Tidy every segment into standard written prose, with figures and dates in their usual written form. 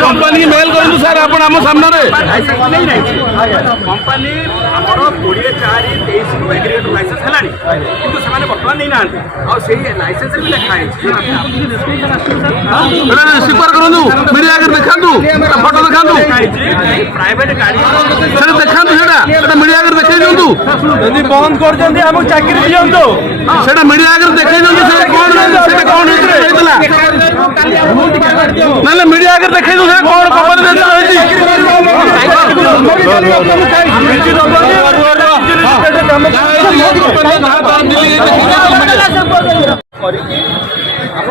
company mail करूँ sir आप सामने कंपनी आमर 20/4/23 एग्रीगेटर लाइसेंस है कि बर्तमान नहीं ना लाइसेंस भी लिखाई स्वीकार करूँ मीडिया आगे देखा फोटो देखा प्राइवेट गाड़ी देखा मीडिया आगे देखे दिंतु यदि बंद कर चाकरी दिंतु से मीडिया आगे देखे दिंतु कौन ना मीडिया आगे देखे कौन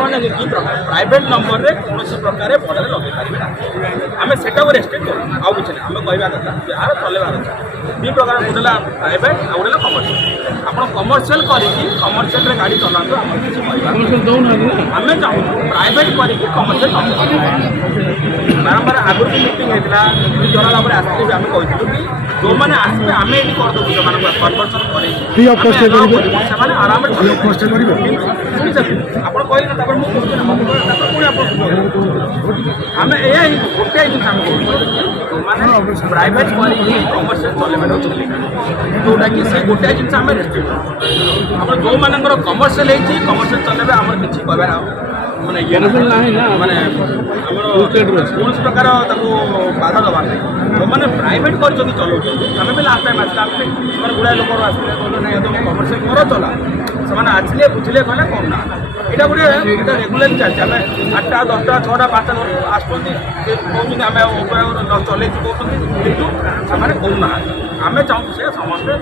प्राइवेट नंबर रे कौन प्रकार बड़े लगे पारे आम से रेस्ट्रिक्ट करूँ आउ कि आम कहवा कथा यार चलवार अच्छे दी प्रकार गोटे प्राइवेट आ गोटे कमर्शियल आप कमर्शियल कमर्शियल गाड़ी चलातु आम किसी आम चाहूँ प्राइवेट करके कमर्शियल बारंबार आगुरी मीटिंग होता जन भाव आसते आम कहूँ कि जो मैंने आसपे आम ये करदेवु जो कन्वर्सन कर आराम आप कहले आम यह गोटे जिन आम कहूँ प्राइवेट कमर्शियल चलेगा जोटा कि से गोटे जिन आम रेस्ट्रिक्ट आप जो मानकर कमर्शियल कमर्शियल चलेगा आम किसी कहबार माने ये माने कौन प्रकार बाधा दबार नहीं जो मैंने प्राइवेट कर चलाऊँ आम भी लास्ट टाइम आसला गुड़ाए लोक आसते ना कमर्शियल कर चला से आसले बुझे कहले करूना यहाँ गोटे रेगुलर चलती आम 8टा 10टा 6टा 5टा आसुँच कहते आम चल कितु से करूना आम चाहूँ से समस्ते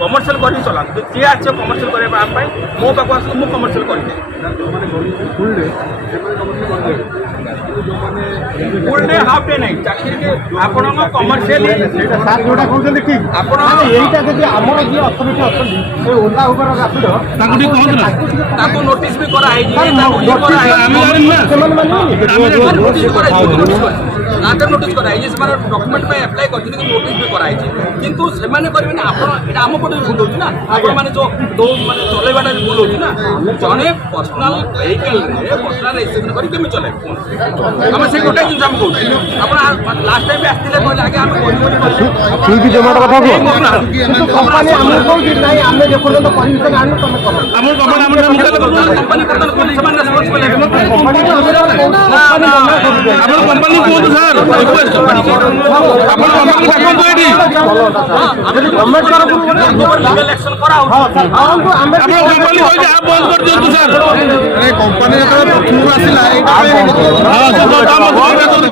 कमर्शियल कर चला जी आस कमर्शियल करने मो पाक आस कमर्शियल कर फुल डे हाफ डे नहीं चाकरी आप कमर्शियल नोटिस भी कराई नोटिस कराई डॉक्यूमेंट में एप्लाई कर नोटिस भी कराई किंतु से करेंगे आम पटे भूल हो ना आपने जो मैंने चलवाटा भूल हो ना जड़े पर्सनाल वेहिकल पर्सनाल रेजिस्ट्रेशन करके चले आम से गोटे जिन आम कौन आप लास्ट टाइम आसते कहले आगे कंपनी कहतु सर कंपनी